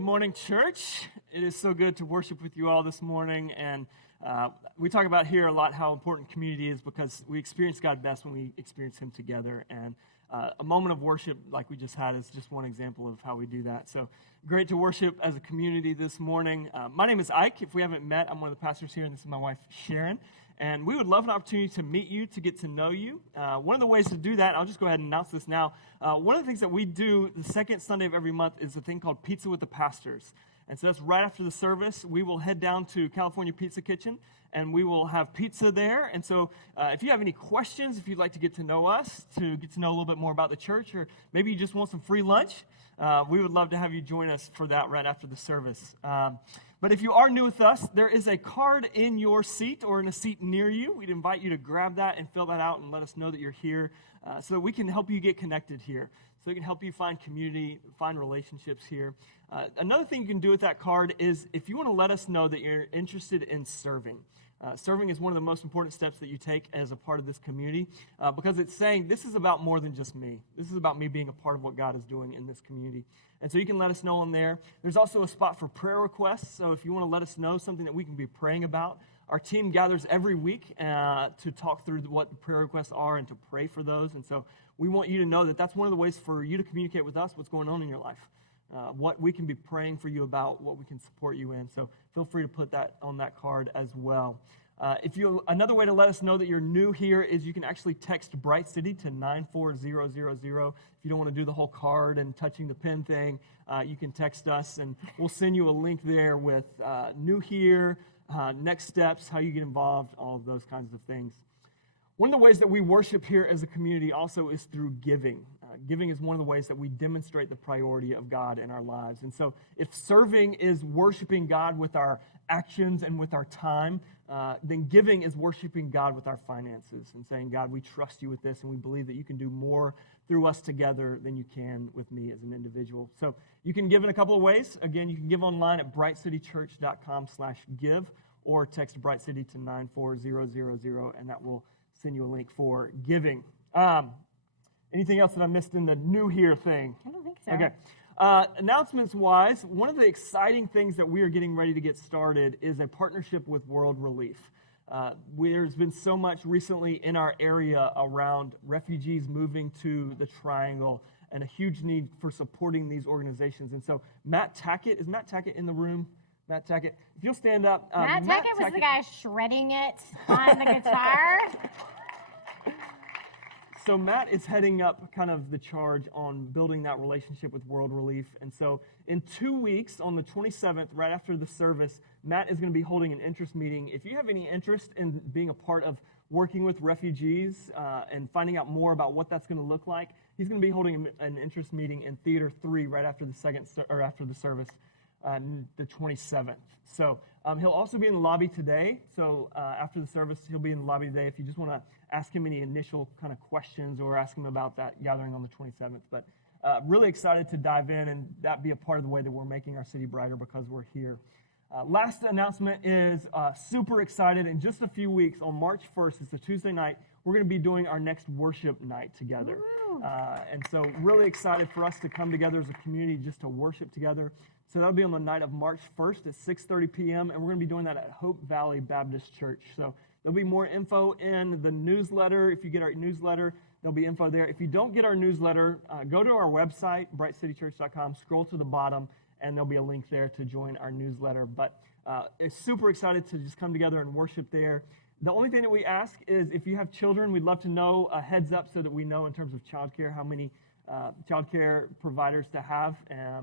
Good morning, church. It is so good to worship with you all this morning. And we talk about here a lot how important community is because we experience God best when we experience Him together. And a moment of worship like we just had is just one example of how we do that. So great to worship as a community this morning. My name is Ike. If we haven't met, I'm one of the pastors here, and this is my wife, Sharon. And we would love an opportunity to meet you, to get to know you. One of the ways to do that, I'll just go ahead and announce this now. One of the things that we do the second Sunday of every month is a thing called Pizza with the Pastors. And so that's right after the service. We will head down to California Pizza Kitchen, and we will have pizza there. And so if you have any questions, if you'd like to get to know us, to get to know a little bit more about the church, or maybe you just want some free lunch, we would love to have you join us for that right after the service. But if you are new with us, there is a card in your seat or in a seat near you. We'd invite you to grab that and fill that out and let us know that you're here so that we can help you get connected here. So we can help you find community, find relationships here. Another thing you can do with that card is if you want to let us know that you're interested in serving. Serving is one of the most important steps that you take as a part of this community because it's saying this is about more than just me. This is about me being a part of what God is doing in this community. And so you can let us know on there. There's also a spot for prayer requests. So if you want to let us know something that we can be praying about, our team gathers every week to talk through what the prayer requests are and to pray for those. And so we want you to know that that's one of the ways for you to communicate with us what's going on in your life. What we can be praying for you about, what we can support you in. So feel free to put that on that card as well. Another way to let us know that you're new here is you can actually text Bright City to 94000. If you don't want to do the whole card and touching the pen thing, you can text us, and we'll send you a link there with new here, next steps, how you get involved, all of those kinds of things. One of the ways that we worship here as a community also is through giving. Giving is one of the ways that we demonstrate the priority of God in our lives. And so if serving is worshiping God with our actions and with our time, then giving is worshiping God with our finances and saying, God, we trust you with this, and we believe that you can do more through us together than you can with me as an individual. So you can give in a couple of ways. Again, you can give online at brightcitychurch.com/give or text Bright City to 94000, and that will send you a link for giving. Anything else that I missed in the new here thing? I don't think so. Okay. Announcements-wise, one of the exciting things that we are getting ready to get started is a partnership with World Relief. There's been so much recently in our area around refugees moving to the Triangle and a huge need for supporting these organizations. And so Matt Tackett, is Matt Tackett in the room? Matt Tackett, if you'll stand up. Matt Tackett was the guy shredding it on the guitar. So Matt is heading up kind of the charge on building that relationship with World Relief. And so in 2 weeks, on the 27th, right after the service, Matt is going to be holding an interest meeting. If you have any interest in being a part of working with refugees and finding out more about what that's going to look like, he's going to be holding an interest meeting in Theater 3 right after the after the service, the 27th. So he'll also be in the lobby today. So after the service, he'll be in the lobby today if you just want to ask him any initial kind of questions or ask him about that gathering on the 27th. But really excited to dive in and that be a part of the way that we're making our city brighter because we're here. Last announcement is super excited. In just a few weeks, on March 1st, it's a Tuesday night, we're going to be doing our next worship night together. And so really excited for us to come together as a community just to worship together. So that'll be on the night of March 1st at 6:30 p.m., and we're going to be doing that at Hope Valley Baptist Church. So there'll be more info in the newsletter. If you get our newsletter, there'll be info there. If you don't get our newsletter, go to our website, brightcitychurch.com, scroll to the bottom, and there'll be a link there to join our newsletter. But it's super excited to just come together and worship there. The only thing that we ask is if you have children, we'd love to know a heads up so that we know in terms of childcare how many childcare providers to have.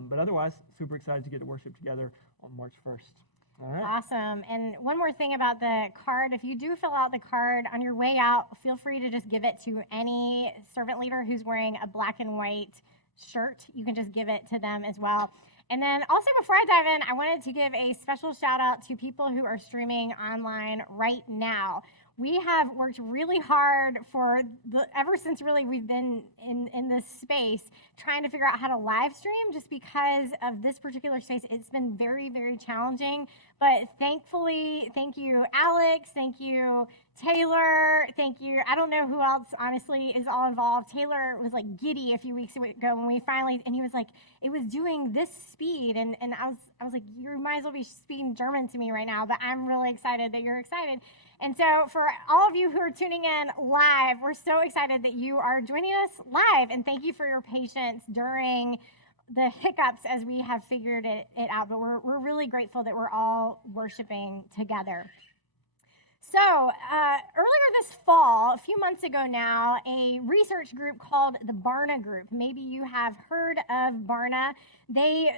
But otherwise, super excited to get to worship together on March 1st. All right. Awesome. And one more thing about the card. If you do fill out the card on your way out, feel free to just give it to any servant leader who's wearing a black and white shirt. You can just give it to them as well. And then also before I dive in, I wanted to give a special shout out to people who are streaming online right now. We have worked really hard ever since really we've been in this space trying to figure out how to live stream just because of this particular space. It's been very, very challenging. But thankfully, thank you, Alex. Thank you, Taylor. Thank you. I don't know who else, honestly, is all involved. Taylor was like giddy a few weeks ago when we finally, and he was like, it was doing this speed. And I was like, you might as well be speaking German to me right now, but I'm really excited that you're excited. And so for all of you who are tuning in live, we're so excited that you are joining us live. And thank you for your patience during the hiccups as we have figured it out. But we're really grateful that we're all worshiping together. So earlier this fall, a few months ago now, a research group called the Barna Group, maybe you have heard of Barna. They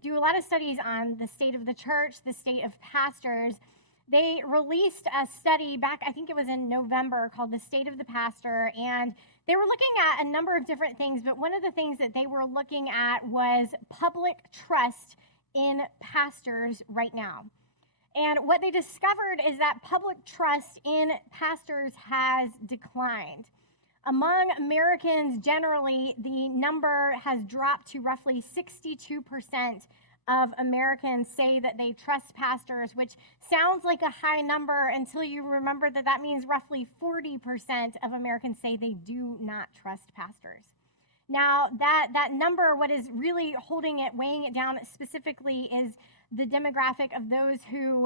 do a lot of studies on the state of the church, the state of pastors. They released a study back, I think it was in November, called The State of the Pastor, and they were looking at a number of different things, but one of the things that they were looking at was public trust in pastors right now. And what they discovered is that public trust in pastors has declined. Among Americans generally, the number has dropped to roughly 62% of Americans say that they trust pastors, which sounds like a high number until you remember that that means roughly 40% of Americans say they do not trust pastors. Now, that number, what is really holding it, weighing it down specifically is the demographic of those who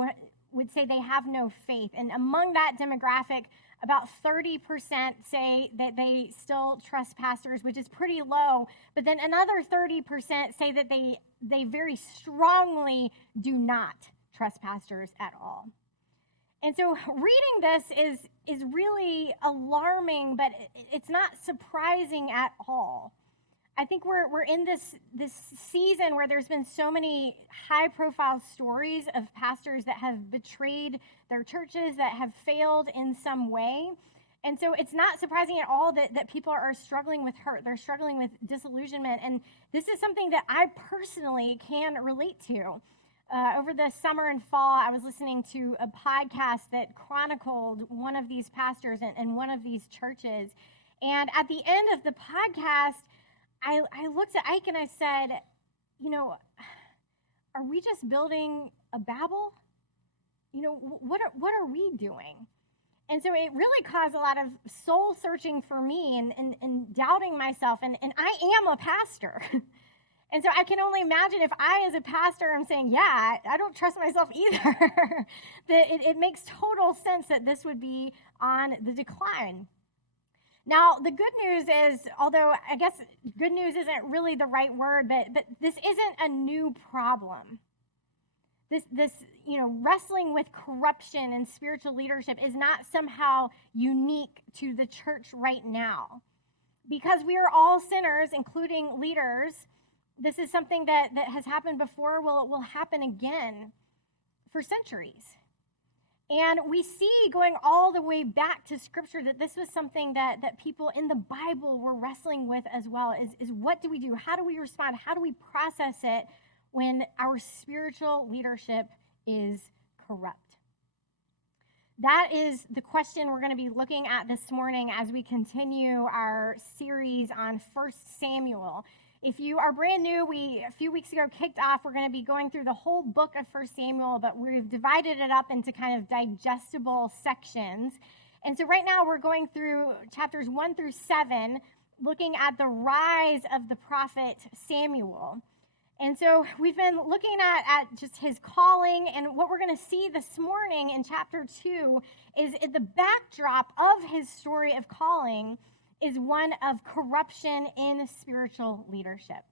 would say they have no faith. And among that demographic, about 30% say that they still trust pastors, which is pretty low. But then another 30% say that they very strongly do not trust pastors at all. And so reading this is really alarming, but it's not surprising at all. I think we're in this season where there's been so many high-profile stories of pastors that have betrayed their churches, that have failed in some way. And so it's not surprising at all that people are struggling with hurt. They're struggling with disillusionment. And this is something that I personally can relate to. Over the summer and fall, I was listening to a podcast that chronicled one of these pastors and one of these churches. And at the end of the podcast, I looked at Ike and I said, are we just building a Babel? What are we doing? And so it really caused a lot of soul searching for me and doubting myself. And I am a pastor. And so I can only imagine if I, as a pastor, am saying, yeah, I don't trust myself either, that it makes total sense that this would be on the decline. Now, the good news is, although I guess good news isn't really the right word, but this isn't a new problem. This wrestling with corruption and spiritual leadership is not somehow unique to the church right now. Because we are all sinners, including leaders, this is something that has happened before, will happen again for centuries. And we see going all the way back to Scripture that this was something that people in the Bible were wrestling with as well, is what do we do? How do we respond? How do we process it when our spiritual leadership is corrupt? That is the question we're going to be looking at this morning as we continue our series on 1 Samuel. If you are brand new, we a few weeks ago kicked off. We're going to be going through the whole book of 1 Samuel, but we've divided it up into kind of digestible sections. And so right now we're going through chapters 1 through 7, looking at the rise of the prophet Samuel. And so we've been looking at just his calling, and what we're going to see this morning in chapter 2 is the backdrop of his story of calling is one of corruption in spiritual leadership.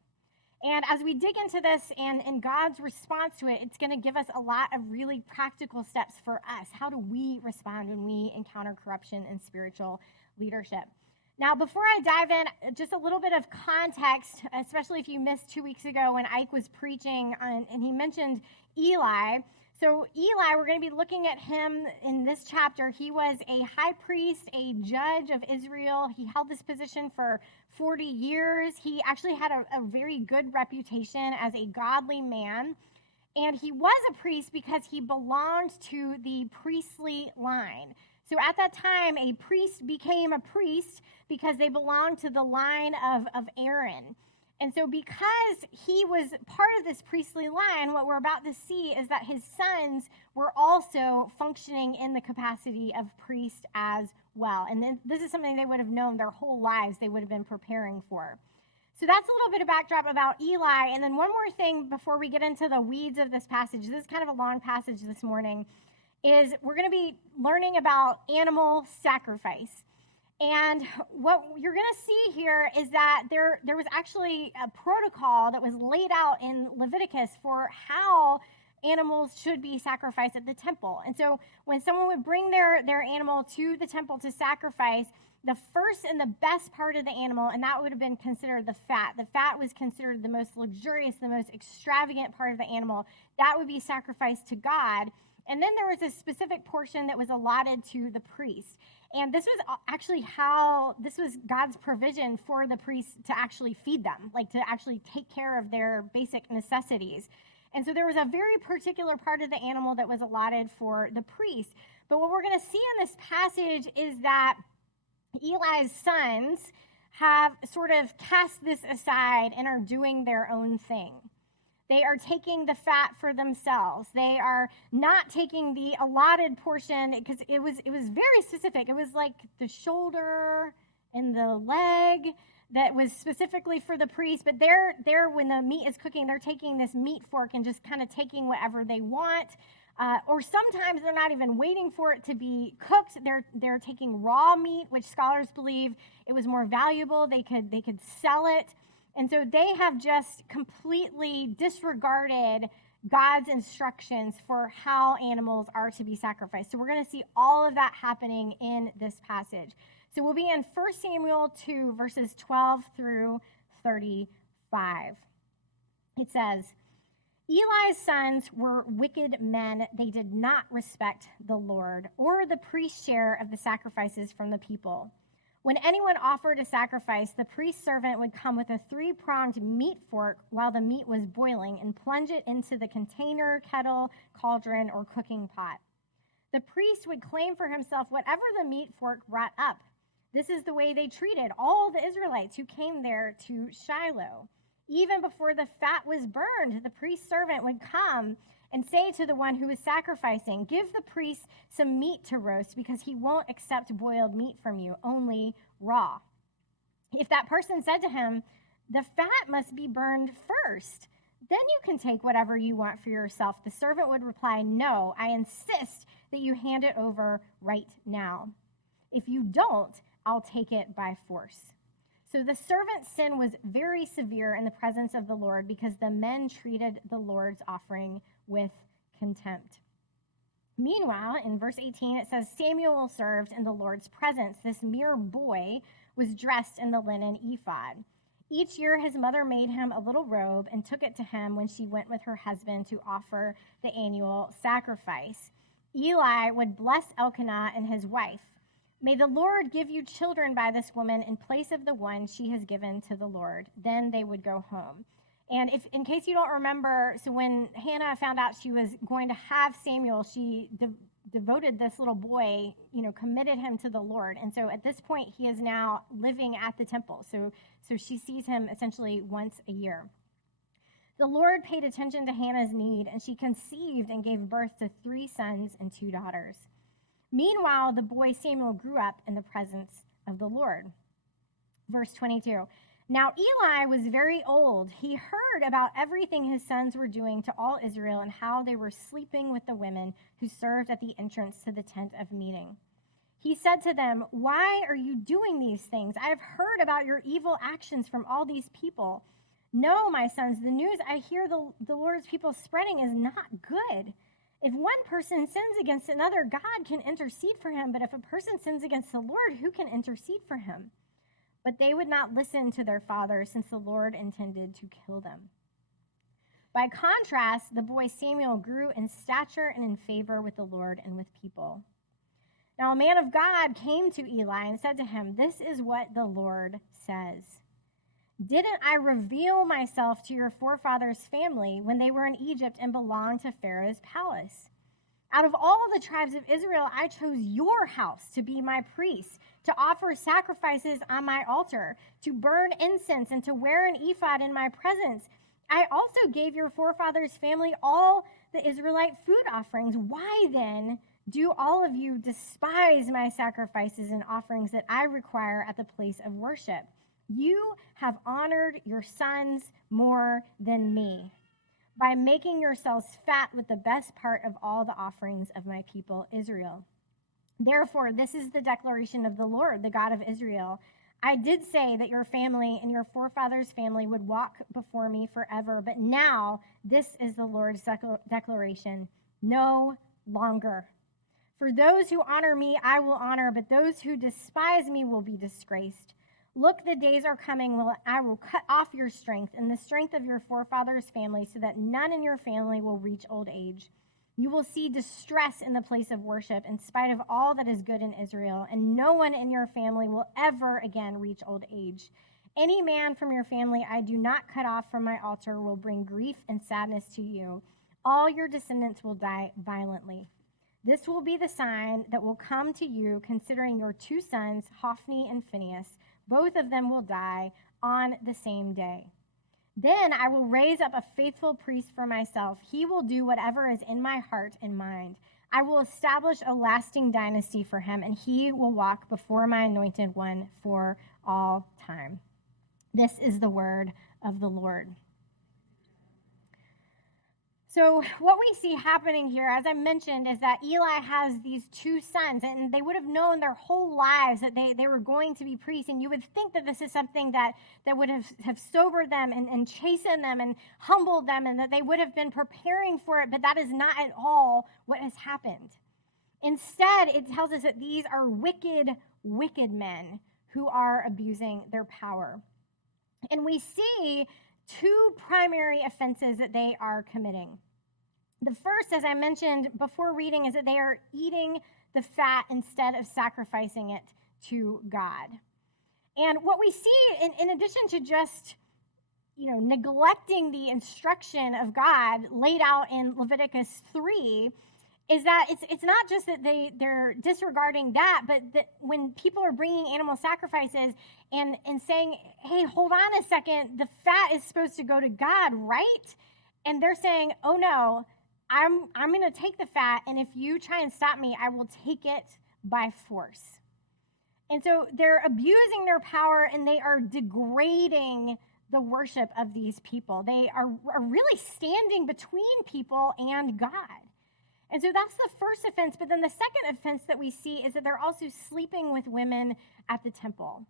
And as we dig into this and God's response to it, it's going to give us a lot of really practical steps for us. How do we respond when we encounter corruption in spiritual leadership? Now, before I dive in, just a little bit of context, especially if you missed 2 weeks ago when Ike was preaching and he mentioned Eli. So Eli, we're going to be looking at him in this chapter. He was a high priest, a judge of Israel. He held this position for 40 years. He actually had a very good reputation as a godly man. And he was a priest because he belonged to the priestly line. So at that time, a priest became a priest because they belonged to the line of Aaron. And so because he was part of this priestly line, what we're about to see is that his sons were also functioning in the capacity of priest as well. And then this is something they would have known their whole lives, they would have been preparing for. So that's a little bit of backdrop about Eli. And then one more thing before we get into the weeds of this passage. This is kind of a long passage this morning. Is we're going to be learning about animal sacrifice. And what you're going to see here is that there was actually a protocol that was laid out in Leviticus for how animals should be sacrificed at the temple. And so when someone would bring their animal to the temple to sacrifice, the first and the best part of the animal, and that would have been considered the fat. The fat was considered the most luxurious, the most extravagant part of the animal. That would be sacrificed to God. And then there was a specific portion that was allotted to the priest. And this was actually this was God's provision for the priests to actually feed them, like to actually take care of their basic necessities. And so there was a very particular part of the animal that was allotted for the priest. But what we're going to see in this passage is that Eli's sons have sort of cast this aside and are doing their own thing. They are taking the fat for themselves. They are not taking the allotted portion because it was very specific. It was like the shoulder and the leg that was specifically for the priest. But they're when the meat is cooking, they're taking this meat fork and just kind of taking whatever they want. Or sometimes they're not even waiting for it to be cooked. They're taking raw meat, which scholars believe it was more valuable. They could sell it. And so they have just completely disregarded God's instructions for how animals are to be sacrificed. So we're going to see all of that happening in this passage. So we'll be in 1 Samuel 2, verses 12 through 35. It says, Eli's sons were wicked men. They did not respect the Lord or the priest's share of the sacrifices from the people. When anyone offered a sacrifice, the priest's servant would come with a 3-pronged meat fork while the meat was boiling and plunge it into the container, kettle, cauldron, or cooking pot. The priest would claim for himself whatever the meat fork brought up. This is the way they treated all the Israelites who came there to Shiloh. Even before the fat was burned, the priest's servant would come and say to the one who was sacrificing, give the priest some meat to roast because he won't accept boiled meat from you, only raw. If that person said to him, the fat must be burned first, then you can take whatever you want for yourself. The servant would reply, no, I insist that you hand it over right now. If you don't, I'll take it by force. So the servant's sin was very severe in the presence of the Lord because the men treated the Lord's offering with contempt. Meanwhile, in verse 18, it says, Samuel served in the Lord's presence. This mere boy was dressed in the linen ephod. Each year his mother made him a little robe and took it to him when she went with her husband to offer the annual sacrifice. Eli would bless Elkanah and his wife. May the Lord give you children by this woman in place of the one she has given to the Lord. Then they would go home. And if, in case you don't remember, so when Hannah found out she was going to have Samuel, she devoted this little boy, committed him to the Lord. And so at this point, he is now living at the temple. So she sees him essentially once a year. The Lord paid attention to Hannah's need, and she conceived and gave birth to 3 sons and 2 daughters. Meanwhile, the boy Samuel grew up in the presence of the Lord. Verse 22. Now Eli was very old. He heard about everything his sons were doing to all Israel and how they were sleeping with the women who served at the entrance to the tent of meeting. He said to them, why are you doing these things? I have heard about your evil actions from all these people. No, my sons, the news I hear the Lord's people spreading is not good. If one person sins against another, God can intercede for him. But if a person sins against the Lord, who can intercede for him? But they would not listen to their father, since the Lord intended to kill them. By contrast, the boy Samuel grew in stature and in favor with the Lord and with people. Now a man of God came to Eli and said to him, this is what the Lord says. Didn't I reveal myself to your forefathers' family when they were in Egypt and belonged to Pharaoh's palace? Out of all the tribes of Israel, I chose your house to be my priest, to offer sacrifices on my altar, to burn incense, and to wear an ephod in my presence. I also gave your forefathers' family all the Israelite food offerings. Why then do all of you despise my sacrifices and offerings that I require at the place of worship? You have honored your sons more than me by making yourselves fat with the best part of all the offerings of my people Israel. Therefore, this is the declaration of the Lord, the God of Israel. I did say that your family and your forefathers' family would walk before me forever, but now this is the Lord's declaration: no longer. For those who honor me, I will honor, but those who despise me will be disgraced. Look, the days are coming when I will cut off your strength and the strength of your forefathers' family, so that none in your family will reach old age. You will see distress in the place of worship in spite of all that is good in Israel, and no one in your family will ever again reach old age. Any man from your family I do not cut off from my altar will bring grief and sadness to you. All your descendants will die violently. This will be the sign that will come to you, considering your two sons, Hophni and Phinehas. Both of them will die on the same day. Then I will raise up a faithful priest for myself. He will do whatever is in my heart and mind. I will establish a lasting dynasty for him, and he will walk before my anointed one for all time. This is the word of the Lord. So what we see happening here, as I mentioned, is that Eli has these two sons, and they would have known their whole lives that they were going to be priests. And you would think that this is something that would have sobered them and chastened them and humbled them, and that they would have been preparing for it, but that is not at all what has happened. Instead, it tells us that these are wicked, wicked men who are abusing their power. And we see two primary offenses that they are committing. The first, as I mentioned before reading, is that they are eating the fat instead of sacrificing it to God. And what we see, in addition to just, neglecting the instruction of God laid out in Leviticus 3, is that it's not just that they're disregarding that, but that when people are bringing animal sacrifices and saying, hey, hold on a second, the fat is supposed to go to God, right? And they're saying, oh no, I'm going to take the fat, and if you try and stop me, I will take it by force. And so they're abusing their power, and they are degrading the worship of these people. They are really standing between people and God. And so that's the first offense. But then the second offense that we see is that they're also sleeping with women at the temple.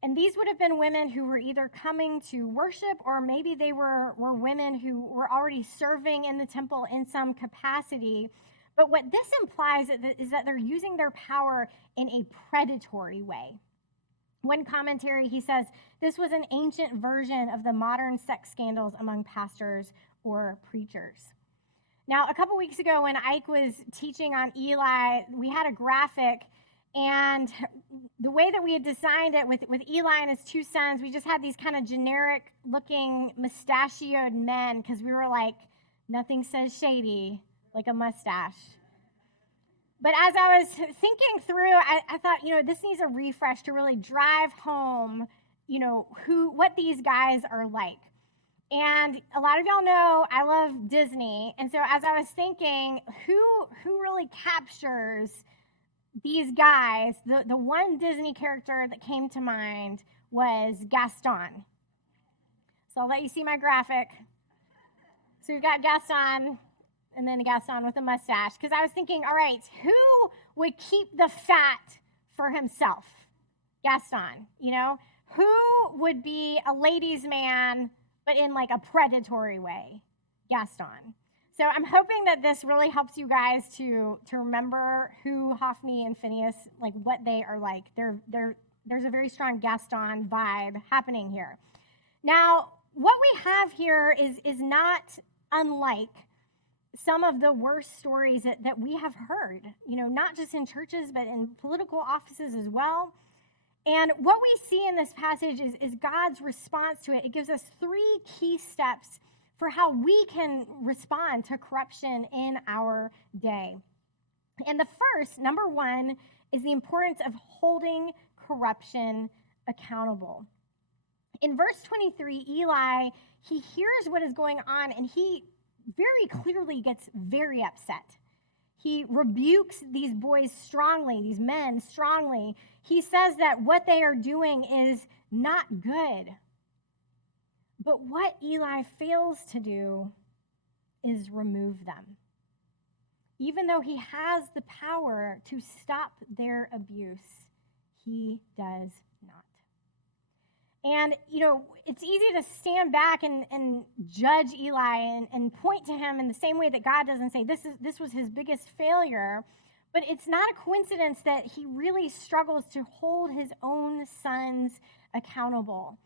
And these would have been women who were either coming to worship, or maybe they were women who were already serving in the temple in some capacity. But what this implies is that they're using their power in a predatory way. One commentary, he says, this was an ancient version of the modern sex scandals among pastors or preachers. Now, a couple weeks ago when Ike was teaching on Eli, we had a graphic, and the way that we had designed it with Eli and his two sons, we just had these kind of generic-looking mustachioed men, because we were like, nothing says shady like a mustache. But as I was thinking through, I thought, this needs a refresh to really drive home, what these guys are like. And a lot of y'all know I love Disney. And so as I was thinking, who really captures these guys, the one Disney character that came to mind was Gaston. So I'll let you see my graphic. So we've got Gaston, and then a Gaston with a mustache. Because I was thinking, all right, who would keep the fat for himself? Gaston, Who would be a ladies' man, but in like a predatory way? Gaston. So I'm hoping that this really helps you guys to remember who Hophni and Phinehas, like what they are like. There's a very strong Gaston vibe happening here. Now, what we have here is not unlike some of the worst stories that we have heard, not just in churches, but in political offices as well. And what we see in this passage is God's response to it. It gives us 3 key steps for how we can respond to corruption in our day. And the first, number one, is the importance of holding corruption accountable. In verse 23, Eli, he hears what is going on, and he very clearly gets very upset. He rebukes these boys strongly, these men strongly. He says that what they are doing is not good. But what Eli fails to do is remove them. Even though he has the power to stop their abuse, he does not. And, it's easy to stand back and judge Eli and point to him in the same way that God does and say, this was his biggest failure. But it's not a coincidence that he really struggles to hold his own sons accountable.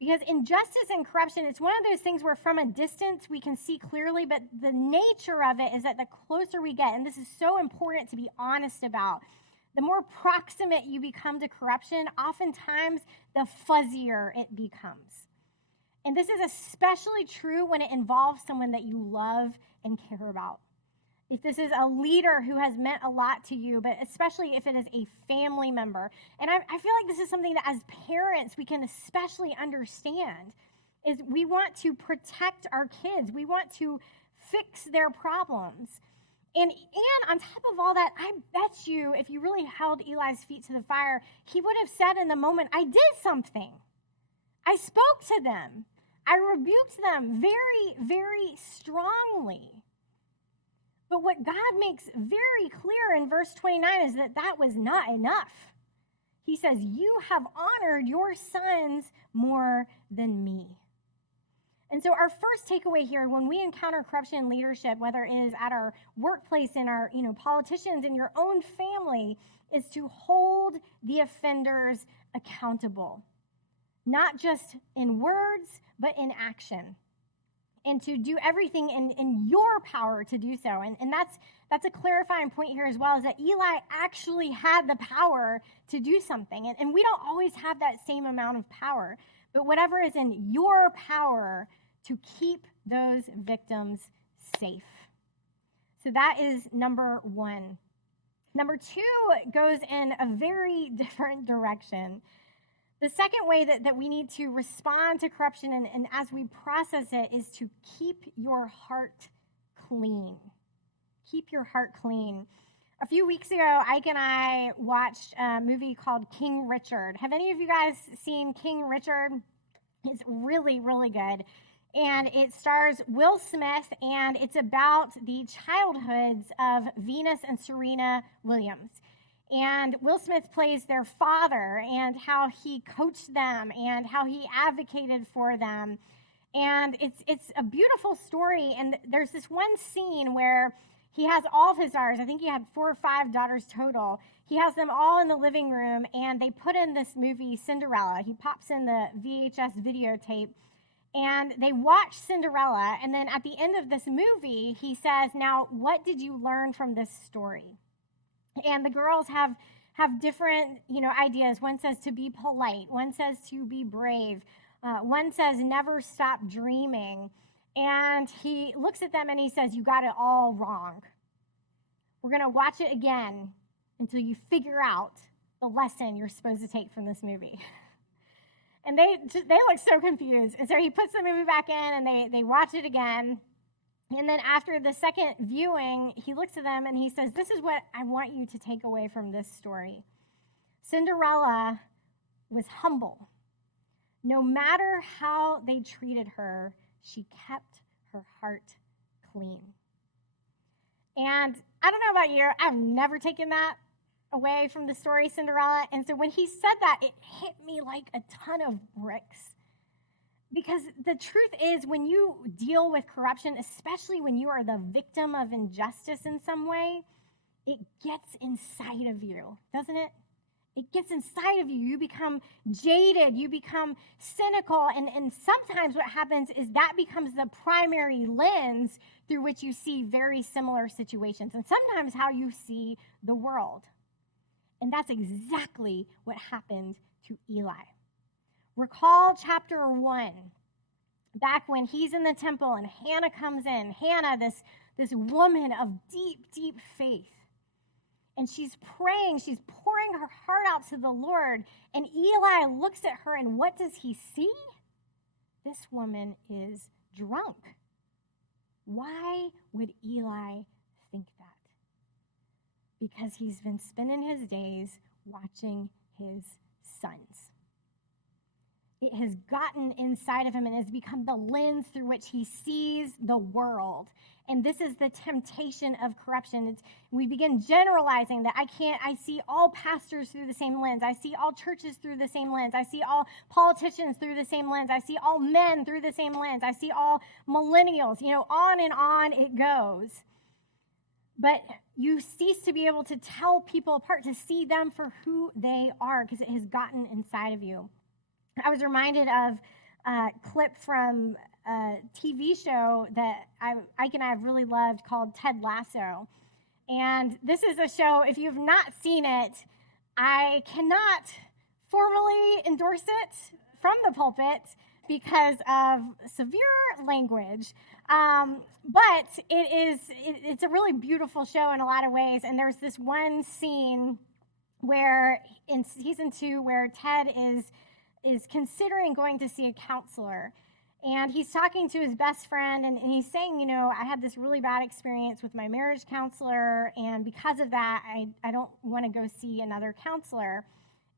Because injustice and corruption, it's one of those things where from a distance we can see clearly, but the nature of it is that the closer we get, and this is so important to be honest about, the more proximate you become to corruption, oftentimes the fuzzier it becomes. And this is especially true when it involves someone that you love and care about. If this is a leader who has meant a lot to you, but especially if it is a family member. And I feel like this is something that as parents we can especially understand, is we want to protect our kids. We want to fix their problems. And on top of all that, I bet you if you really held Eli's feet to the fire, he would have said in the moment, I did something. I spoke to them. I rebuked them very, very strongly. But what God makes very clear in verse 29 is that was not enough. He says, you have honored your sons more than me. And so our first takeaway here, when we encounter corruption in leadership, whether it is at our workplace, in our politicians, in your own family, is to hold the offenders accountable. Not just in words, but in action. And to do everything in your power to do so. And that's a clarifying point here as well, is that Eli actually had the power to do something. And we don't always have that same amount of power. But whatever is in your power to keep those victims safe. So that is number one. Number two goes in a very different direction. The second way that we need to respond to corruption and as we process it is to keep your heart clean. Keep your heart clean. A few weeks ago, Ike and I watched a movie called King Richard. Have any of you guys seen King Richard? It's really, really good. And it stars Will Smith, and it's about the childhoods of Venus and Serena Williams. And Will Smith plays their father and how he coached them and how he advocated for them. And it's a beautiful story. And there's this one scene where he has all of his daughters. I think he had 4 or 5 daughters total. He has them all in the living room, and they put in this movie, Cinderella. He pops in the VHS videotape, and they watch Cinderella. And then at the end of this movie, he says, now, what did you learn from this story? And the girls have different, ideas. One says to be polite. One says to be brave. One says never stop dreaming. And he looks at them and he says, you got it all wrong. We're going to watch it again until you figure out the lesson you're supposed to take from this movie. And they look so confused. And so he puts the movie back in and they watch it again. And then after the second viewing, he looks at them and he says, this is what I want you to take away from this story. Cinderella was humble. No matter how they treated her, she kept her heart clean. And I don't know about you, I've never taken that away from the story Cinderella. And so when he said that, it hit me like a ton of bricks. Because the truth is, when you deal with corruption, especially when you are the victim of injustice in some way, it gets inside of you, doesn't it? It gets inside of you. You become jaded. You become cynical. And sometimes what happens is that becomes the primary lens through which you see very similar situations, and sometimes how you see the world. And that's exactly what happened to Eli. Recall chapter 1, back when he's in the temple and Hannah comes in. Hannah, this woman of deep, deep faith. and she's praying. She's pouring her heart out to the Lord. And Eli looks at her, and what does he see? This woman is drunk. Why would Eli think that? Because he's been spending his days watching his sons. It has gotten inside of him and has become the lens through which he sees the world. And this is the temptation of corruption. We begin generalizing that I see all pastors through the same lens. I see all churches through the same lens. I see all politicians through the same lens. I see all men through the same lens. I see all millennials, on and on it goes. But you cease to be able to tell people apart, to see them for who they are, because it has gotten inside of you. I was reminded of a clip from a TV show that Ike and I have really loved called Ted Lasso. And this is a show, if you've not seen it, I cannot formally endorse it from the pulpit because of severe language. But it's a really beautiful show in a lot of ways. And there's this one scene where in season 2 where Ted is considering going to see a counselor. And he's talking to his best friend, and he's saying, I had this really bad experience with my marriage counselor, and because of that, I don't want to go see another counselor.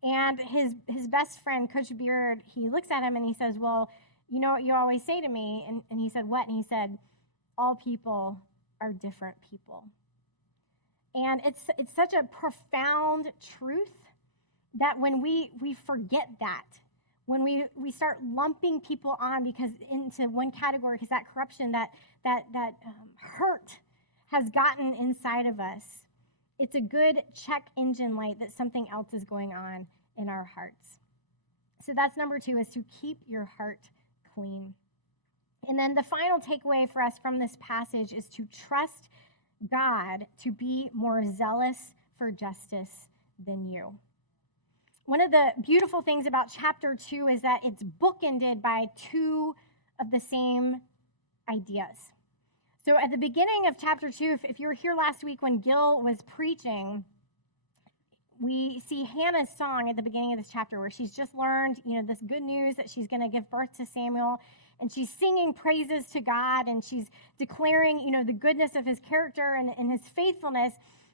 And his best friend, Coach Beard, he looks at him and he says, well, you know what you always say to me? And he said, what? And he said, all people are different people. And it's such a profound truth that when we forget that, when we start lumping people on into one category, because that corruption, that hurt has gotten inside of us, it's a good check engine light that something else is going on in our hearts. So that's number 2, is to keep your heart clean. And then the final takeaway for us from this passage is to trust God to be more zealous for justice than you. One of the beautiful things about chapter 2 is that it's bookended by 2 of the same ideas. So at the beginning of chapter 2, if you were here last week when Gil was preaching, we see Hannah's song at the beginning of this chapter where she's just learned, this good news that she's going to give birth to Samuel, and she's singing praises to God, and she's declaring, the goodness of his character and his faithfulness.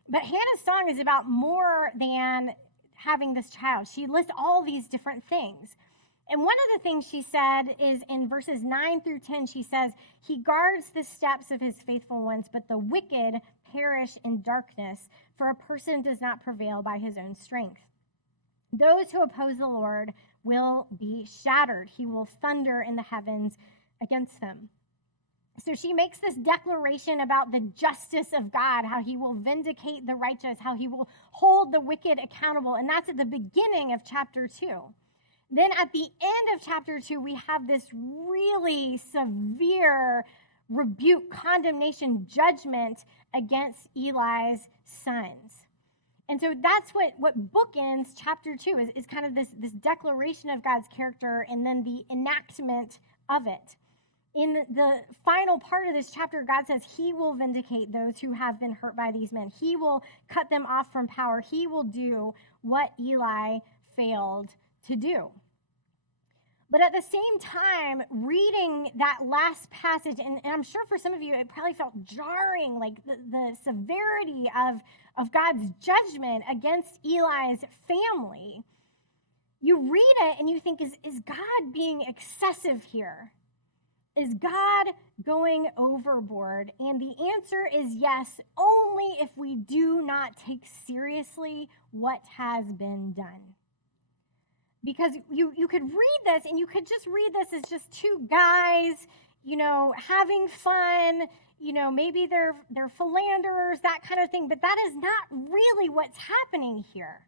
But Hannah's song is about more than having this child. She lists all these different things. And one of the things she said is in verses 9 through 10, she says, he guards the steps of his faithful ones, but the wicked perish in darkness, for a person does not prevail by his own strength. Those who oppose the Lord will be shattered. He will thunder in the heavens against them. So she makes this declaration about the justice of God, how he will vindicate the righteous, how he will hold the wicked accountable. And that's at the beginning of chapter 2. Then at the end of chapter 2, we have this really severe rebuke, condemnation, judgment against Eli's sons. And so that's what bookends chapter 2 is kind of this declaration of God's character and then the enactment of it. In the final part of this chapter, God says he will vindicate those who have been hurt by these men. He will cut them off from power. He will do what Eli failed to do. But at the same time, reading that last passage, and I'm sure for some of you, it probably felt jarring, like the severity of God's judgment against Eli's family. You read it and you think, is God being excessive here? Is God going overboard? And the answer is yes, only if we do not take seriously what has been done. Because you could read this and you could just read this as just 2 guys, having fun, maybe they're philanderers, that kind of thing. But that is not really what's happening here.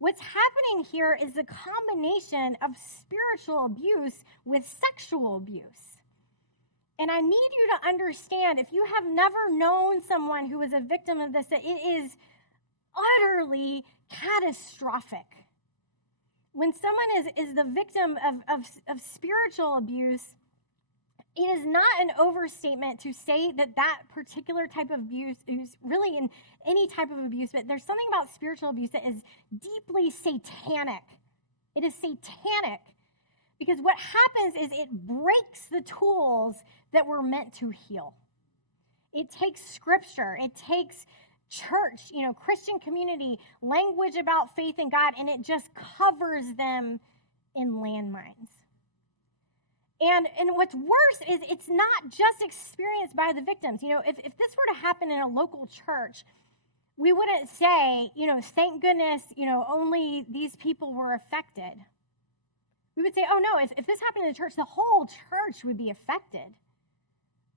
What's happening here is a combination of spiritual abuse with sexual abuse. And I need you to understand, if you have never known someone who is a victim of this, that it is utterly catastrophic. When someone is the victim of spiritual abuse, it is not an overstatement to say that that particular type of abuse is really in any type of abuse, but there's something about spiritual abuse that is deeply satanic. It is satanic because what happens is it breaks the tools that were meant to heal. It takes scripture, it takes church, Christian community, language about faith in God, and it just covers them in landmines. And what's worse is it's not just experienced by the victims. If this were to happen in a local church, we wouldn't say, thank goodness, only these people were affected. We would say, oh no, if this happened in the church, the whole church would be affected.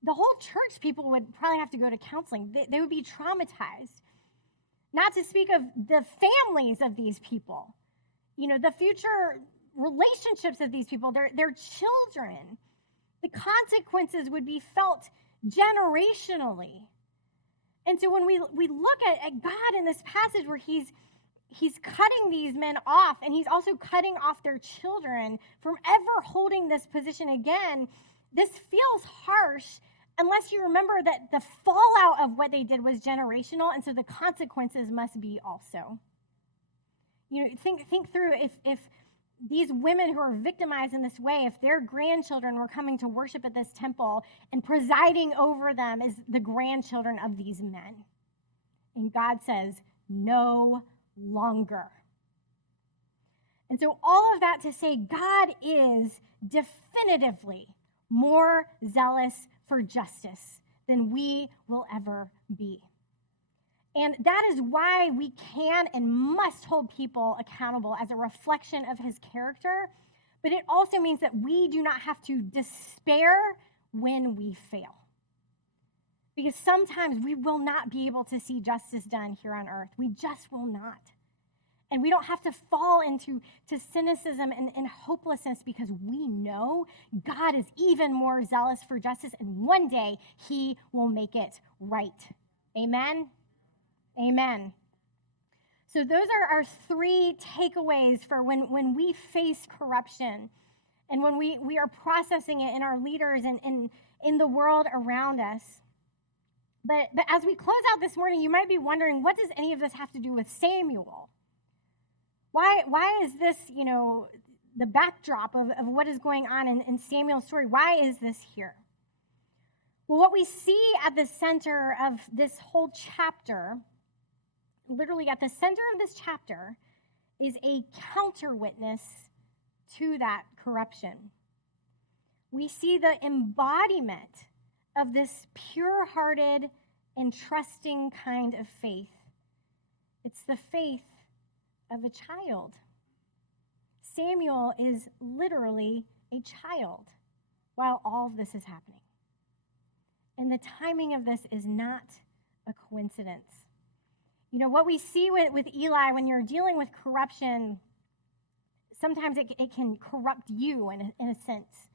The whole church people would probably have to go to counseling. They would be traumatized. Not to speak of the families of these people. The future relationships of these people, their children. The consequences would be felt generationally. And so when we look at God in this passage where he's cutting these men off, and he's also cutting off their children from ever holding this position again, this feels harsh unless you remember that the fallout of what they did was generational, and so the consequences must be also. Think through if these women who are victimized in this way, if their grandchildren were coming to worship at this temple and presiding over them as the grandchildren of these men. And God says, no longer. And so all of that to say, God is definitively more zealous for justice than we will ever be. And that is why we can and must hold people accountable as a reflection of his character. But it also means that we do not have to despair when we fail. Because sometimes we will not be able to see justice done here on earth. We just will not. And we don't have to fall into cynicism and hopelessness because we know God is even more zealous for justice, and one day he will make it right. Amen? Amen. So those are our three takeaways for when we face corruption and when we are processing it in our leaders and in the world around us. But as we close out this morning, you might be wondering, what does any of this have to do with Samuel? Why is this, the backdrop of what is going on in Samuel's story? Why is this here? Well, what we see at the center of this whole chapter, literally at the center of this chapter, is a counter witness to that corruption. We see the embodiment of this pure-hearted and trusting kind of faith. It's the faith of a child. Samuel is literally a child while all of this is happening. And the timing of this is not a coincidence. What we see with Eli when you're dealing with corruption, sometimes it can corrupt you in a sense.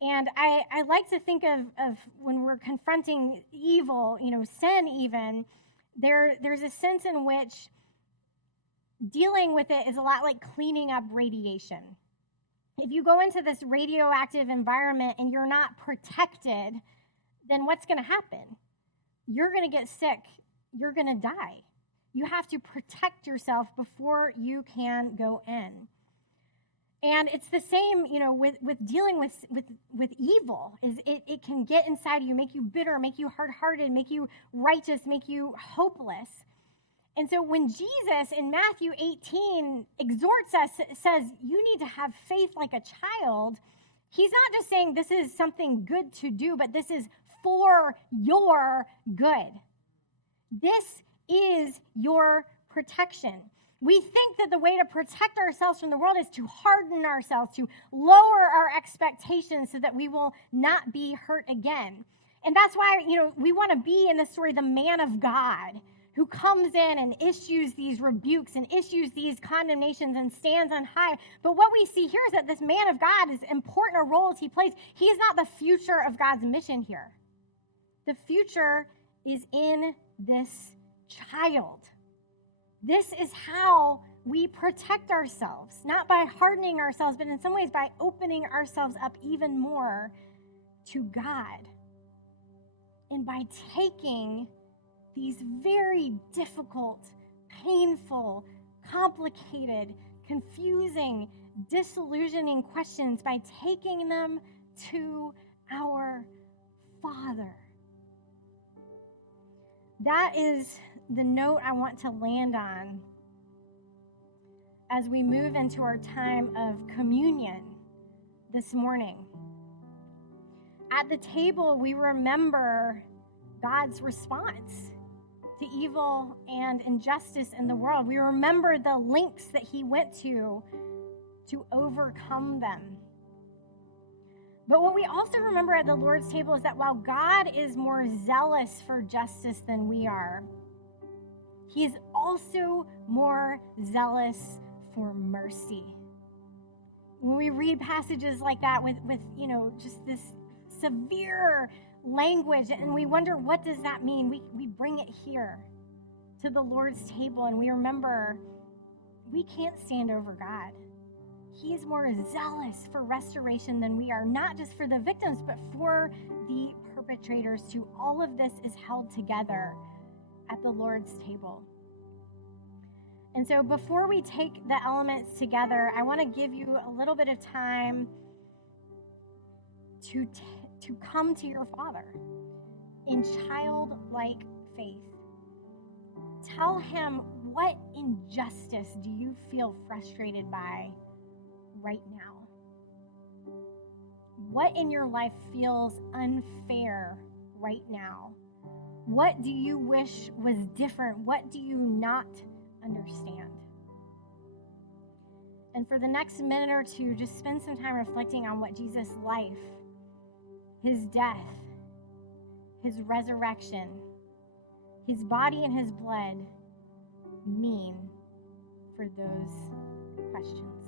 And I like to think of when we're confronting evil, sin even, there's a sense in which dealing with it is a lot like cleaning up radiation. If you go into this radioactive environment and you're not protected, then what's going to happen? You're going to get sick. You're going to die. You have to protect yourself before you can go in. And it's the same, with dealing with evil. It can get inside you, make you bitter, make you hard-hearted, make you righteous, make you hopeless. And so when Jesus in Matthew 18 exhorts us, says you need to have faith like a child, he's not just saying this is something good to do, but this is for your good. This is your protection. We think that the way to protect ourselves from the world is to harden ourselves, to lower our expectations so that we will not be hurt again. And that's why, we want to be in the story the man of God who comes in and issues these rebukes and issues these condemnations and stands on high. But what we see here is that this man of God, as important a role as he plays, he is not the future of God's mission here. The future is in this child. This is how we protect ourselves, not by hardening ourselves, but in some ways by opening ourselves up even more to God. And by taking these very difficult, painful, complicated, confusing, disillusioning questions, by taking them to our Father. That is the note I want to land on as we move into our time of communion this morning. At the table, we remember God's response to evil and injustice in the world. We remember the lengths that he went to overcome them. But what we also remember at the Lord's table is that while God is more zealous for justice than we are, he is also more zealous for mercy. When we read passages like that with just this severe language, and we wonder, what does that mean? We bring it here to the Lord's table, and we remember we can't stand over God. He is more zealous for restoration than we are, not just for the victims, but for the perpetrators too. All of this is held together at the Lord's table. And so before we take the elements together, I want to give you a little bit of time to come to your Father in childlike faith. Tell him, what injustice do you feel frustrated by right now? What in your life feels unfair right now? What do you wish was different? What do you not understand? And for the next minute or two, just spend some time reflecting on what Jesus' life, his death, his resurrection, his body and his blood mean for those questions.